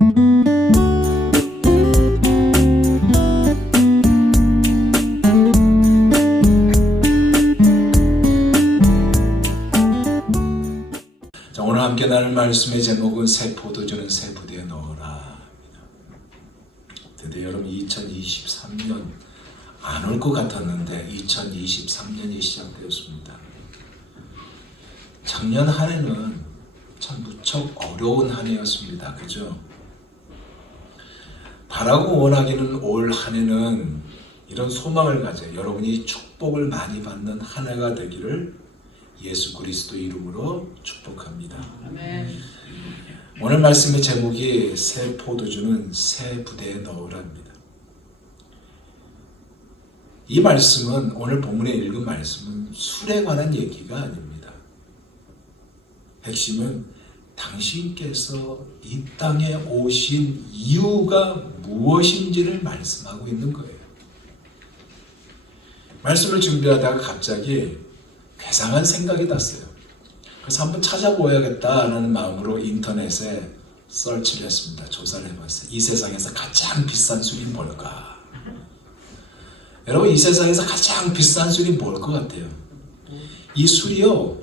자, 오늘 함께 나눌 말씀의 제목은 새 포도주는 새 부대에 넣어라. 드디어 여러분 2023년 안 올 것 같았는데 2023년이 시작되었습니다. 작년 한 해는 참 무척 어려운 한 해였습니다. 그죠? 바라고 원하기는 올 한 해는 이런 소망을 가져 여러분이 축복을 많이 받는 한 해가 되기를 예수 그리스도 이름으로 축복합니다. 아멘. 오늘 말씀의 제목이 새 포도주는 새 부대에 넣으랍니다. 이 말씀은 오늘 본문에 읽은 말씀은 술에 관한 얘기가 아닙니다. 핵심은 당신께서 이 땅에 오신 이유가 무엇인지를 말씀하고 있는 거예요. 말씀을 준비하다가 갑자기 괴상한 생각이 났어요. 그래서 한번 찾아보야겠다라는 마음으로 인터넷에 서치를 했습니다. 조사를 해봤어요. 이 세상에서 가장 비싼 술이 뭘까? 여러분, 이 세상에서 가장 비싼 술이 뭘 것 같아요? 이 술이요,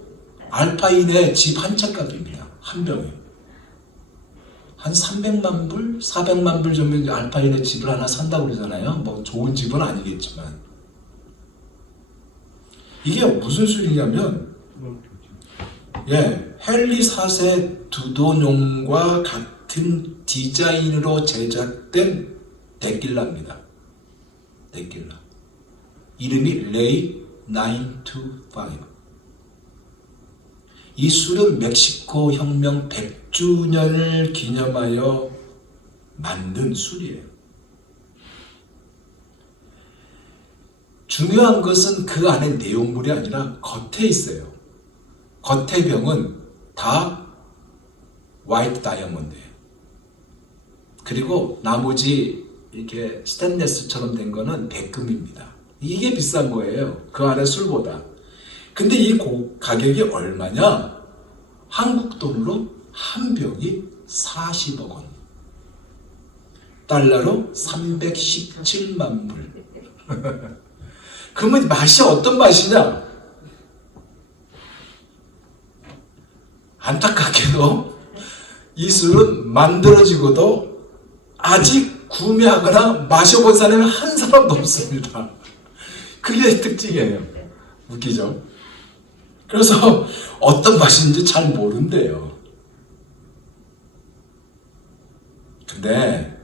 알파인의 집 한 채 값입니다. 한 병에. 한 300만 불? 400만 불 정도 알파인의 집을 하나 산다고 그러잖아요. 뭐 좋은 집은 아니겠지만. 이게 무슨 술이냐면, 헨리 4세 두도뇽과 같은 디자인으로 제작된 데킬라입니다. 데킬라. 이름이 레이 925. 이 술은 멕시코 혁명 100주년을 기념하여 만든 술이에요. 중요한 것은 그 안에 내용물이 아니라 겉에 있어요. 겉의 병은 다 화이트 다이아몬드예요. 그리고 나머지 이렇게 스테인리스처럼 된 거는 백금입니다. 이게 비싼 거예요. 그 안에 술보다. 근데 이 가격이 얼마냐? 한국 돈으로 한 병이 40억 원. 달러로 317만 불. 그러면 맛이 어떤 맛이냐? 안타깝게도 이 술은 만들어지고도 아직 구매하거나 마셔본 사람이 한 사람도 없습니다. 그게 특징이에요. 웃기죠? 그래서 어떤 맛인지 잘 모른대요. 근데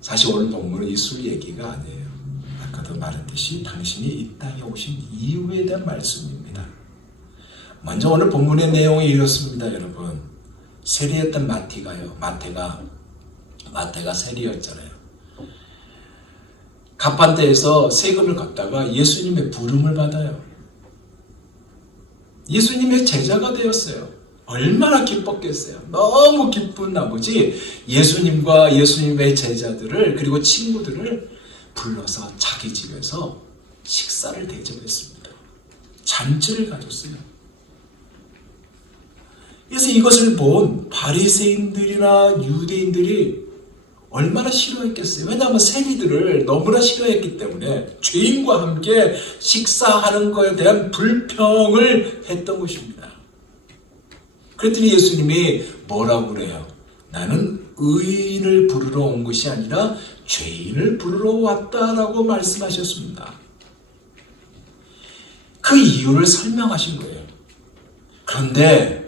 사실 오늘 본문은 이 술 얘기가 아니에요. 아까도 말했듯이 당신이 이 땅에 오신 이유에 대한 말씀입니다. 먼저 오늘 본문의 내용이 이렇습니다. 여러분, 세리였던 마태가 세리였잖아요. 가판대에서 세금을 걷다가 예수님의 부름을 받아요. 예수님의 제자가 되었어요. 얼마나 기뻤겠어요. 너무 기쁜 나머지 예수님과 예수님의 제자들을 그리고 친구들을 불러서 자기 집에서 식사를 대접했습니다. 잔치를 가졌어요. 그래서 이것을 본 바리새인들이나 유대인들이 얼마나 싫어했겠어요. 왜냐하면 세리들을 너무나 싫어했기 때문에 죄인과 함께 식사하는 것에 대한 불평을 했던 것입니다. 그랬더니 예수님이 뭐라고 그래요? 나는 의인을 부르러 온 것이 아니라 죄인을 부르러 왔다라고 말씀하셨습니다. 그 이유를 설명하신 거예요. 그런데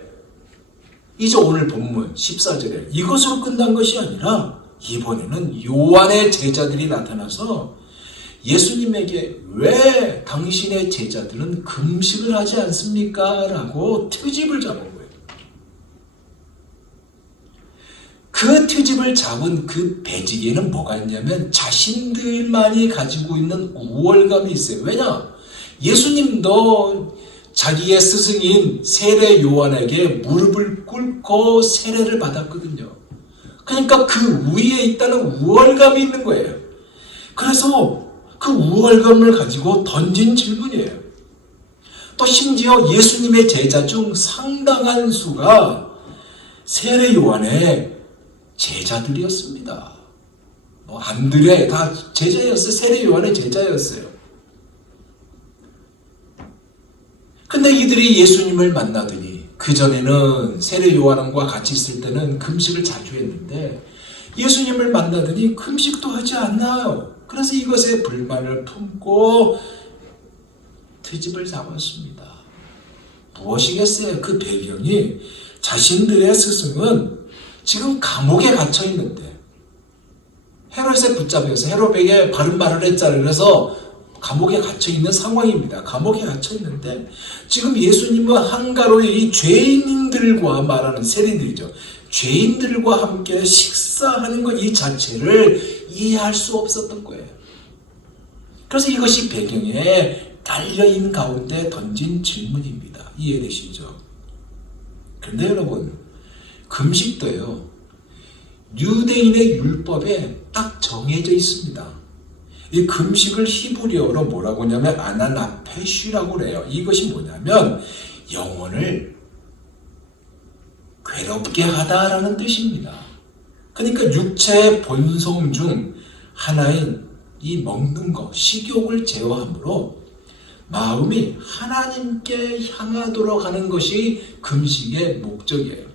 이제 오늘 본문 14절에 이것으로 끝난 것이 아니라 이번에는 요한의 제자들이 나타나서 예수님에게 왜 당신의 제자들은 금식을 하지 않습니까? 라고 트집을 잡은 거예요. 그 트집을 잡은 그 배지기에는 뭐가 있냐면 자신들만이 가지고 있는 우월감이 있어요. 왜냐? 예수님도 자기의 스승인 세례 요한에게 무릎을 꿇고 세례를 받았거든요. 그러니까 그 위에 있다는 우월감이 있는 거예요. 그래서 그 우월감을 가지고 던진 질문이에요. 또 심지어 예수님의 제자 중 상당한 수가 세례 요한의 제자들이었습니다. 안드레 다 제자였어요. 세례 요한의 제자였어요. 근데 이들이 예수님을 만나더니, 그전에는 세례 요한과 같이 있을 때는 금식을 자주 했는데 예수님을 만나더니 금식도 하지 않나요? 그래서 이것에 불만을 품고 트집을 잡았습니다. 무엇이겠어요? 그 배경이 자신들의 스승은 지금 감옥에 갇혀 있는데, 헤롯에 붙잡혀서 헤롯에게 바른 말을 했잖아요. 그래서 감옥에 갇혀 있는 상황입니다. 감옥에 갇혀 있는데 지금 예수님은 한가로이 이 죄인들과, 말하는 세리들이죠, 죄인들과 함께 식사하는 것 이 자체를 이해할 수 없었던 거예요. 그래서 이것이 배경에 깔려있는 가운데 던진 질문입니다. 이해되시죠? 그런데 여러분, 금식도요, 유대인의 율법에 딱 정해져 있습니다. 이 금식을 히브리어로 뭐라고 하냐면 아나나페쉬라고 그래요. 이것이 뭐냐면 영혼을 괴롭게 하다라는 뜻입니다. 그러니까 육체의 본성 중 하나인 이 먹는 것, 식욕을 제어함으로 마음이 하나님께 향하도록 하는 것이 금식의 목적이에요.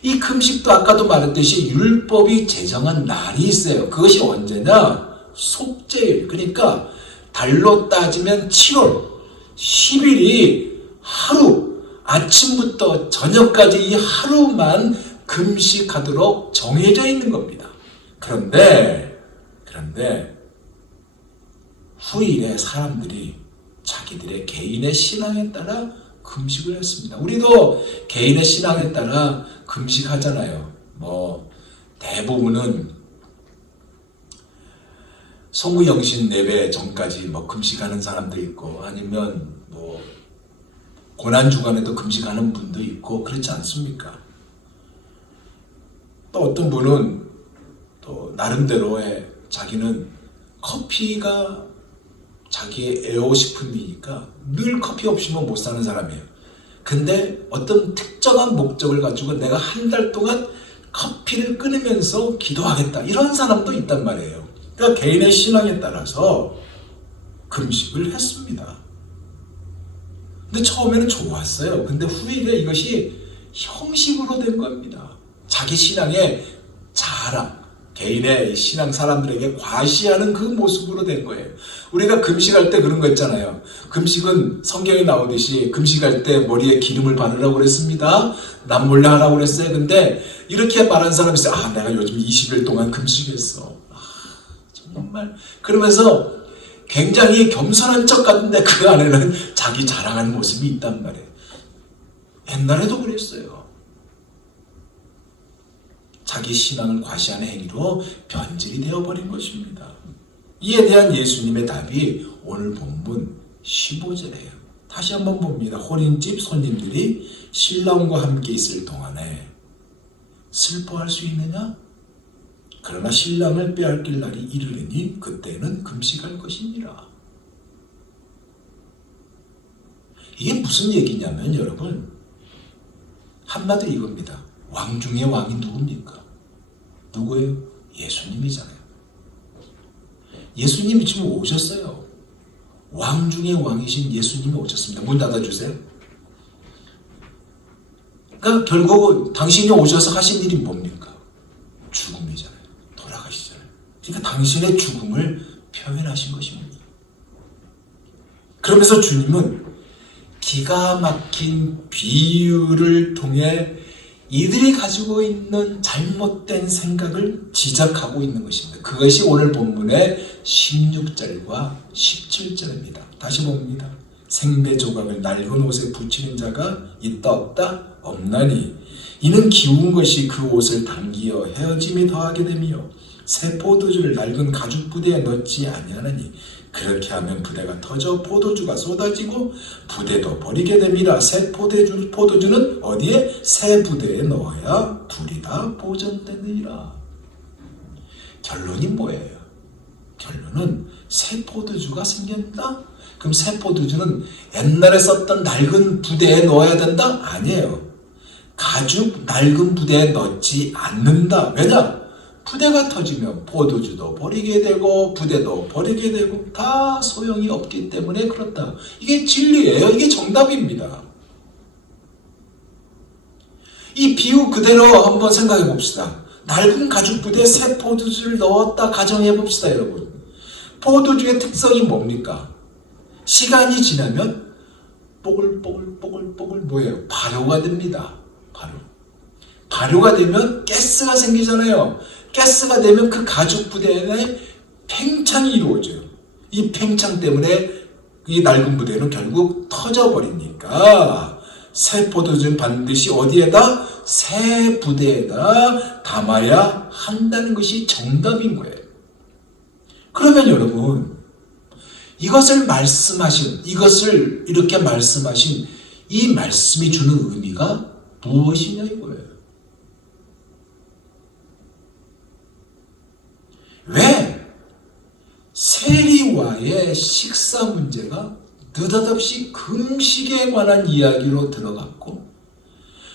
이 금식도 아까도 말했듯이 율법이 제정한 날이 있어요. 그것이 언제냐? 속죄일. 그러니까 달로 따지면 7월 10일이 하루, 아침부터 저녁까지 이 하루만 금식하도록 정해져 있는 겁니다. 그런데 후일에 사람들이 자기들의 개인의 신앙에 따라 금식을 했습니다. 우리도 개인의 신앙에 따라 금식하잖아요. 대부분은 송구영신 예배 전까지 금식하는 사람도 있고, 아니면 고난주간에도 금식하는 분도 있고, 그렇지 않습니까? 또 어떤 분은 또 나름대로의 자기는 커피가 자기의 애호식품이니까 늘 커피 없이는 못 사는 사람이에요. 근데 어떤 특정한 목적을 가지고 내가 한 달 동안 커피를 끊으면서 기도하겠다, 이런 사람도 있단 말이에요. 그러니까 개인의 신앙에 따라서 금식을 했습니다. 근데 처음에는 좋았어요. 근데 후일에 이것이 형식으로 된 겁니다. 자기 신앙의 자랑, 개인의 신앙 사람들에게 과시하는 그 모습으로 된 거예요. 우리가 금식할 때 그런 거 있잖아요. 금식은 성경에 나오듯이 금식할 때 머리에 기름을 바르라고 그랬습니다. 남몰래 하라고 그랬어요. 근데 이렇게 말한 사람이 있어요. 내가 요즘 20일 동안 금식했어. 정말. 그러면서 굉장히 겸손한 척 같은데 그 안에는 자기 자랑하는 모습이 있단 말이에요. 옛날에도 그랬어요. 자기 신앙을 과시하는 행위로 변질이 되어버린 것입니다. 이에 대한 예수님의 답이 오늘 본문 15절이에요. 다시 한번 봅니다. 호린집 손님들이 신랑과 함께 있을 동안에 슬퍼할 수 있느냐? 그러나 신랑을 빼앗길 날이 이르리니 그때는 금식할 것이니라. 이게 무슨 얘기냐면 여러분, 한마디로 이겁니다. 왕 중의 왕이 누굽니까? 누구예요? 예수님이잖아요. 예수님이 지금 오셨어요. 왕 중의 왕이신 예수님이 오셨습니다. 문 닫아주세요. 그러니까 결국 당신이 오셔서 하신 일이 뭡니까? 죽음이잖아요. 돌아가시잖아요. 그러니까 당신의 죽음을 표현하신 것입니다. 그러면서 주님은 기가 막힌 비유를 통해 이들이 가지고 있는 잘못된 생각을 지적하고 있는 것입니다. 그것이 오늘 본문의 16절과 17절입니다. 다시 봅니다. 생배 조각을 낡은 옷에 붙이는 자가 있다 없다? 없나니 이는 기운 것이 그 옷을 당기어 헤어짐이 더하게 되며 새 포도주를 낡은 가죽 부대에 넣지 아니하나니 그렇게 하면 부대가 터져 포도주가 쏟아지고 부대도 버리게 됨이라. 새 포도주는 어디에? 새 부대에 넣어야 둘이 다 보존되느니라. 결론이 뭐예요? 결론은 새 포도주가 생겼다? 그럼 새 포도주는 옛날에 썼던 낡은 부대에 넣어야 된다? 아니에요. 가죽 낡은 부대에 넣지 않는다. 왜냐? 부대가 터지면 포도주도 버리게 되고 부대도 버리게 되고 다 소용이 없기 때문에 그렇다. 이게 진리예요. 이게 정답입니다. 이 비유 그대로 한번 생각해 봅시다. 낡은 가죽 부대에 새 포도주를 넣었다 가정해 봅시다, 여러분. 포도주의 특성이 뭡니까? 시간이 지나면 뽀글뽀글 뭐예요? 발효가 됩니다. 발효가 되면 가스가 생기잖아요. 가스가 되면 그 가죽 부대에 팽창이 이루어져요. 이 팽창 때문에 이 낡은 부대는 결국 터져버리니까 새 포도주는 반드시 어디에다? 새 부대에다 담아야 한다는 것이 정답인 거예요. 그러면 여러분, 이것을 이렇게 말씀하신 이 말씀이 주는 의미가 무엇이냐 이거예요. 왜 세리와의 식사 문제가 느닷없이 금식에 관한 이야기로 들어갔고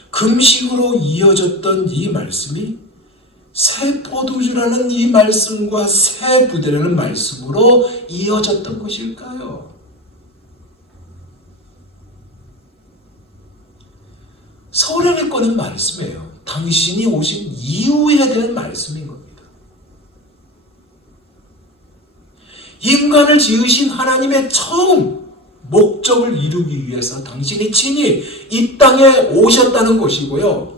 금식으로 이어졌던 이 말씀이 새 포도주라는 이 말씀과 새 부대라는 말씀으로 이어졌던 것일까요? 서론에 꺼낸 말씀이에요. 당신이 오신 이후에 대한 말씀인 겁니다. 인간을 지으신 하나님의 처음 목적을 이루기 위해서 당신이 친히 이 땅에 오셨다는 것이고요.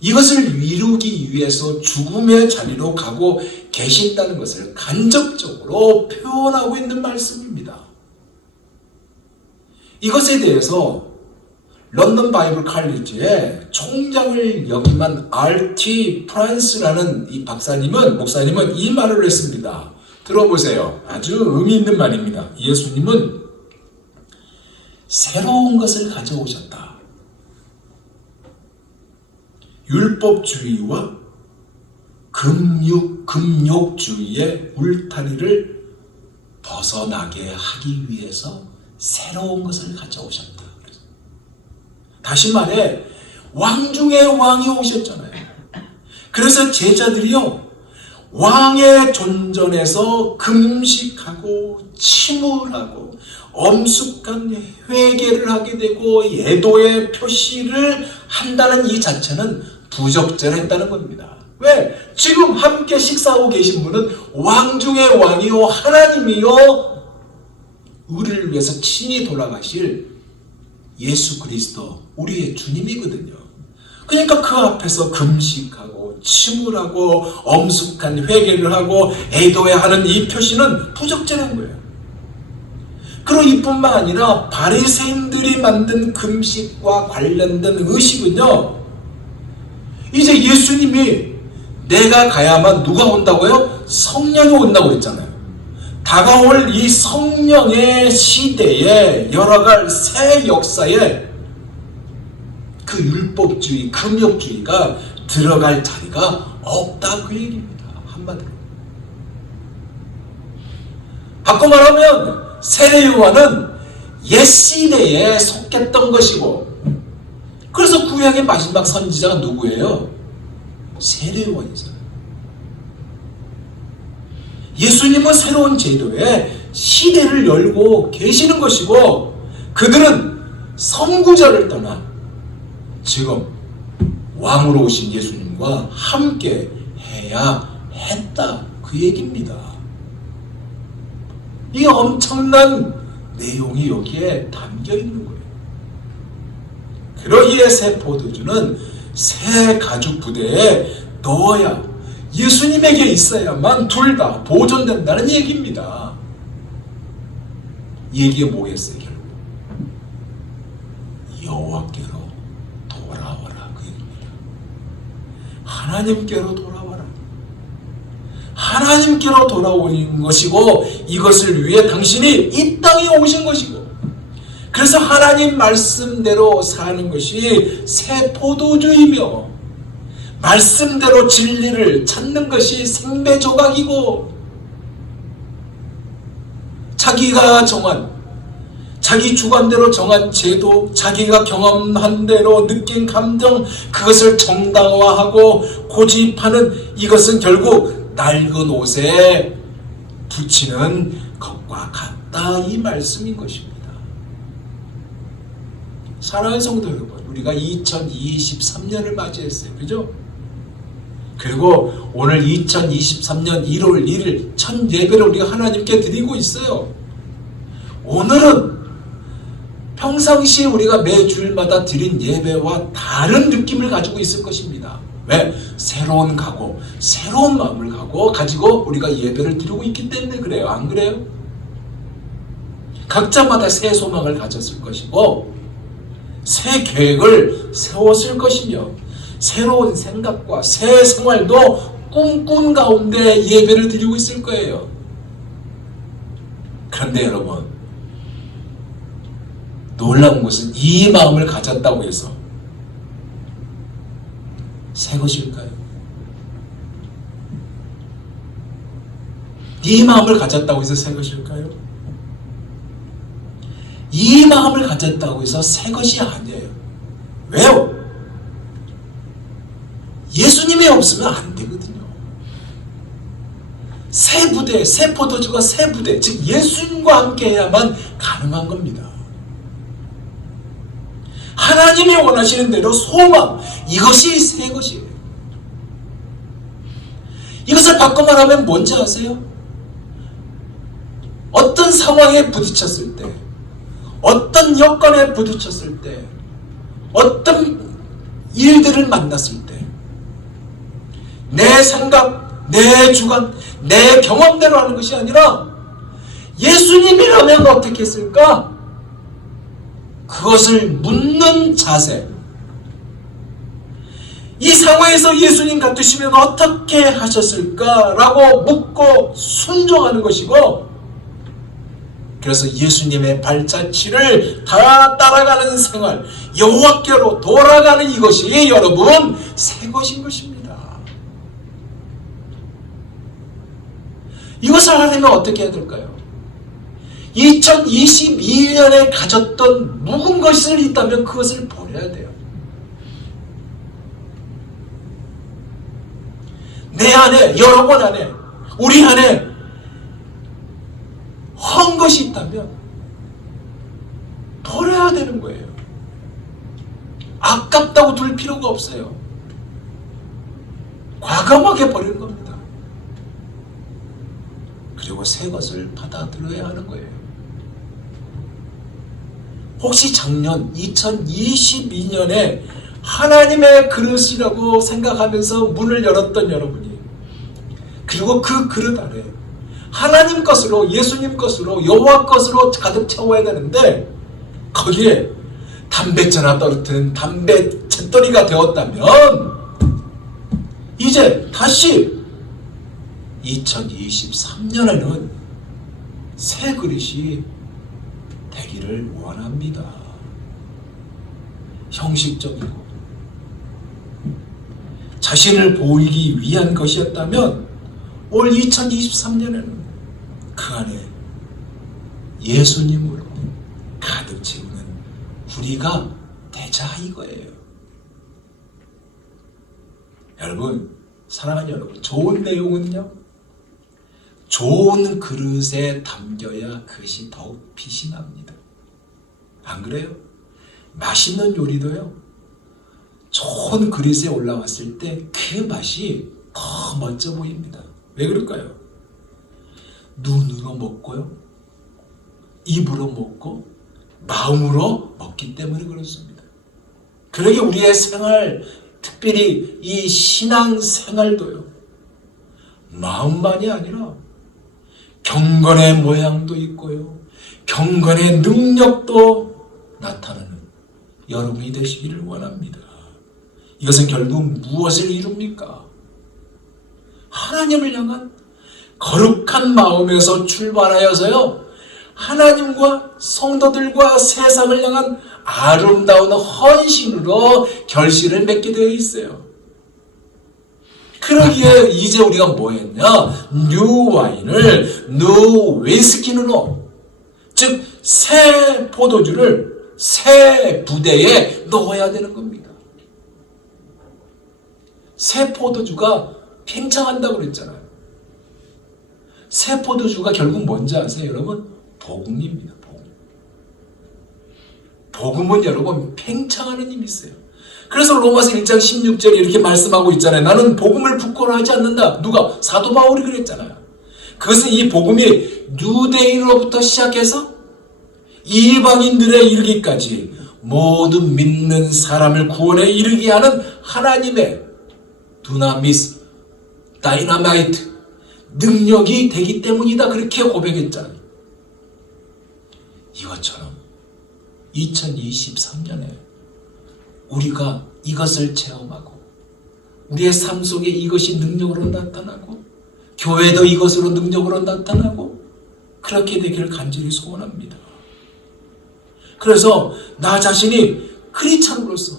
이것을 이루기 위해서 죽음의 자리로 가고 계신다는 것을 간접적으로 표현하고 있는 말씀입니다. 이것에 대해서 런던 바이블 칼리지의 총장을 역임한 R.T. 프란스라는 이 목사님은 이 말을 했습니다. 들어보세요. 아주 의미 있는 말입니다. 예수님은 새로운 것을 가져오셨다. 율법주의와 금욕주의의 울타리를 벗어나게 하기 위해서 새로운 것을 가져오셨다. 다시 말해 왕 중에 왕이 오셨잖아요. 그래서 제자들이요, 왕의 존전에서 금식하고 침울하고 엄숙한 회개를 하게 되고 애도의 표시를 한다는 이 자체는 부적절했다는 겁니다. 왜? 지금 함께 식사하고 계신 분은 왕 중의 왕이요 하나님이요 우리를 위해서 친히 돌아가실 예수 그리스도 우리의 주님이거든요. 그러니까 그 앞에서 금식하고 침울하고 엄숙한 회개를 하고 애도해야 하는 이 표시는 부적절한 거예요. 그리고 이뿐만 아니라 바리새인들이 만든 금식과 관련된 의식은요, 이제 예수님이 내가 가야만 누가 온다고요? 성령이 온다고 했잖아요. 다가올 이 성령의 시대에 열어갈 새 역사에 그 율법주의, 금욕주의가 들어갈 자리가 없다 그 얘기입니다. 한마디로. 바꿔 말하면 세례요한은 옛 시대에 속했던 것이고, 그래서 구약의 마지막 선지자가 누구예요? 세례요한이잖아요. 예수님은 새로운 제도의 시대를 열고 계시는 것이고, 그들은 선구자를 떠나 지금 왕으로 오신 예수님과 함께 해야 했다 그 얘기입니다. 이 엄청난 내용이 여기에 담겨 있는 거예요. 그러기에 새 포도주는 새 가죽 부대에 넣어야, 예수님에게 있어야만 둘 다 보존된다는 얘기입니다. 이 얘기가 뭐겠어요? 결국 여호와께로 돌아와라 그 얘기입니다. 하나님께로 돌아와라. 하나님께로 돌아오는 것이고, 이것을 위해 당신이 이 땅에 오신 것이고, 그래서 하나님 말씀대로 사는 것이 새 포도주이며, 말씀대로 진리를 찾는 것이 생배 조각이고, 자기가 정한 자기 주관대로 정한 제도, 자기가 경험한 대로 느낀 감정, 그것을 정당화하고 고집하는 이것은 결국 낡은 옷에 붙이는 것과 같다, 이 말씀인 것입니다. 사랑하는 성도 여러분, 우리가 2023년을 맞이했어요. 그죠? 그리고 오늘 2023년 1월 1일 첫 예배를 우리가 하나님께 드리고 있어요. 오늘은 평상시에 우리가 매 주일마다 드린 예배와 다른 느낌을 가지고 있을 것입니다. 왜? 새로운 각오, 새로운 마음을 가지고 우리가 예배를 드리고 있기 때문에 그래요. 안 그래요? 각자마다 새 소망을 가졌을 것이고 새 계획을 세웠을 것이며 새로운 생각과 새 생활도 꿈꾼 가운데 예배를 드리고 있을 거예요. 그런데 여러분, 놀라운 것은 이 마음을 가졌다고 해서 새 것일까요? 이 마음을 가졌다고 해서 새 것일까요? 이 마음을 가졌다고 해서 새 것이 아니에요. 왜요? 예수님이 없으면 안 되거든요. 새 부대, 새 포도주가 새 부대, 즉 예수님과 함께 해야만 가능한 겁니다. 하나님이 원하시는 대로 소망, 이것이 새 것이에요. 이것을 바꿔 말하면 뭔지 아세요? 어떤 상황에 부딪혔을 때, 어떤 여건에 부딪혔을 때, 어떤 일들을 만났을 때, 내 생각, 내 주관, 내 경험대로 하는 것이 아니라 예수님이라면 어떻게 했을까? 그것을 묻는 자세. 이 상황에서 예수님 같으시면 어떻게 하셨을까라고 묻고 순종하는 것이고, 그래서 예수님의 발자취를 다 따라가는 생활, 여호와께로 돌아가는 이것이 여러분 새 것인 것입니다. 이것을 하려면 어떻게 해야 될까요? 2022년에 가졌던 묵은 것을 있다면 그것을 버려야 돼요. 내 안에, 여러분 안에, 우리 안에 헛 것이 있다면 버려야 되는 거예요. 아깝다고 둘 필요가 없어요. 과감하게 버리는 겁니다. 그리고 새 것을 받아들여야 하는 거예요. 혹시 작년 2022년에 하나님의 그릇이라고 생각하면서 문을 열었던 여러분이, 그리고 그 그릇 안에 하나님 것으로, 예수님 것으로, 여호와 것으로 가득 채워야 되는데 거기에 담배째나 떨어뜨린 담배 잿더리가 되었다면 이제 다시 2023년에는 새 그릇이 되기를 원합니다. 형식적이고 자신을 보이기 위한 것이었다면 올 2023년에는 그 안에 예수님으로 가득 채우는 우리가 되자 이거예요. 여러분, 사랑하는 여러분, 좋은 내용은요, 좋은 그릇에 담겨야 그것이 더욱 빛이 납니다. 안 그래요? 맛있는 요리도요, 좋은 그릇에 올라왔을 때 그 맛이 더 멋져 보입니다. 왜 그럴까요? 눈으로 먹고요, 입으로 먹고 마음으로 먹기 때문에 그렇습니다. 그러게 우리의 생활, 특별히 이 신앙 생활도요, 마음만이 아니라 경건의 모양도 있고요, 경건의 능력도 나타나는 여러분이 되시기를 원합니다. 이것은 결국 무엇을 이룹니까? 하나님을 향한 거룩한 마음에서 출발하여서요, 하나님과 성도들과 세상을 향한 아름다운 헌신으로 결실을 맺게 되어 있어요. 그러기에 이제 우리가 뭐 했냐? 뉴 와인을 뉴 위스키로, 즉 새 포도주를 새 부대에 넣어야 되는 겁니다. 새 포도주가 팽창한다고 그랬잖아요. 새 포도주가 결국 뭔지 아세요, 여러분? 복음입니다. 복음. 복음은 여러분 팽창하는 힘이 있어요. 그래서 로마서 1장 16절에 이렇게 말씀하고 있잖아요. 나는 복음을 부끄러워하지 않는다. 누가? 사도 바울이 그랬잖아요. 그것은 이 복음이 유대인으로부터 시작해서 이방인들에 이르기까지 모든 믿는 사람을 구원에 이르게 하는 하나님의 두나미스, 다이나마이트 능력이 되기 때문이다. 그렇게 고백했잖아요. 이것처럼 2023년에 우리가 이것을 체험하고 우리의 삶 속에 이것이 능력으로 나타나고 교회도 이것으로 능력으로 나타나고 그렇게 되기를 간절히 소원합니다. 그래서 나 자신이 크리스찬으로서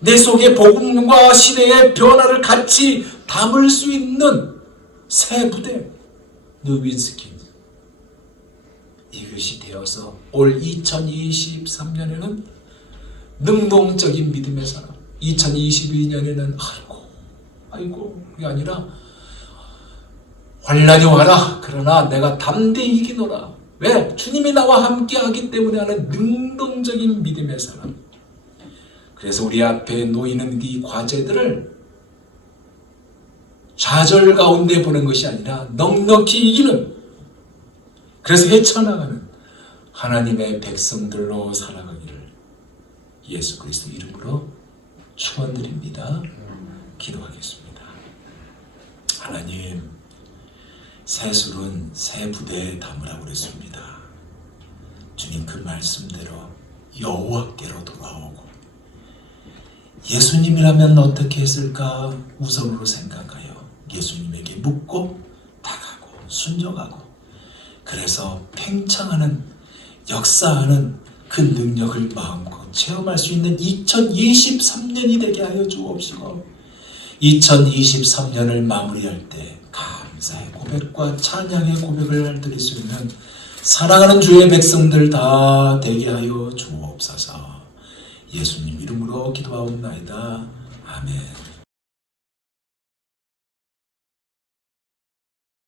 내 속에 복음과 시대의 변화를 같이 담을 수 있는 새 부대 누빈스키 이것이 되어서 올 2023년에는 능동적인 믿음의 사람, 2022년에는 아이고 그게 아니라 환난이 와라 그러나 내가 담대히 이기노라. 왜? 주님이 나와 함께 하기 때문에 하는 능동적인 믿음의 사람. 그래서 우리 앞에 놓이는 이 과제들을 좌절 가운데 보는 것이 아니라 넉넉히 이기는, 그래서 헤쳐나가는 하나님의 백성들로 살아가기를 예수 그리스도 이름으로 축원드립니다. 기도하겠습니다. 하나님, 새 술은 새 부대에 담으라고 그랬습니다. 주님, 그 말씀대로 여호와께로 돌아오고 예수님이라면 어떻게 했을까 우선으로 생각하여 예수님에게 묻고 다가고 순종하고, 그래서 팽창하는 역사하는 그 능력을 마음껏 체험할 수 있는 2023년이 되게 하여 주옵시고, 2023년을 마무리할 때 감사의 고백과 찬양의 고백을 드릴 수 있는 사랑하는 주의 백성들 다 되게 하여 주옵소서. 예수님 이름으로 기도하옵나이다. 아멘.